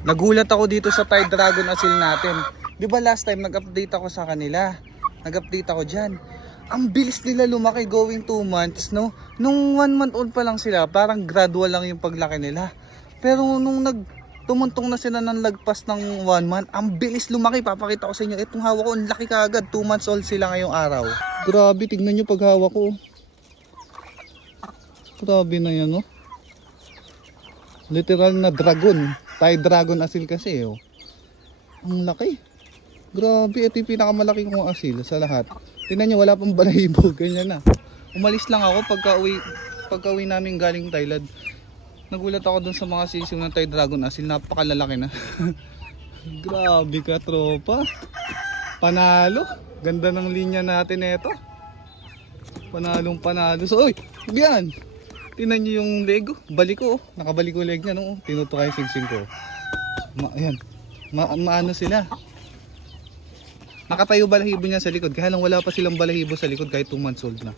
Nagulat ako dito sa Thai Dragon Asil natin. 'Di ba last time nag-update ako sa kanila? Nag-update ako diyan. Ang bilis nila lumaki going 2 months, no? Nung 1 month old pa lang sila, parang gradual lang yung paglaki nila. Pero nung tumuntong na sila ng lagpas ng 1 month, ang bilis lumaki. Papakita ko sa inyo. Itong hawak ko, ang laki kaagad. 2 months old sila ngayong araw. Grabe, tignan nyo pag hawak ko. Grabe na yan, no? Literal na dragon. Thai Dragon Asil kasi, oh. Ang laki. Grabe, ito yung pinakamalaki kong asil sa lahat. Tingnan nyo, wala pang balahibo. Ganyan na. Umalis lang ako pagka uwi namin galing Thailand. Nagulat ako dun sa mga sisiw ng Thai Dragon Asil. Napakalalaki na. Grabe ka, tropa. Panalo. Ganda ng linya natin eto. Panalong panalo. So, oy, yan. Tingnan nyo yung leg. Balik ko, oh. Nakabalik ko leg niya, no? Tinutukay yung singsing ko. Ayan. Maano sila. Nakatayo balahibo niya sa likod. Kaya lang wala pa silang balahibo sa likod kahit 2 months old na.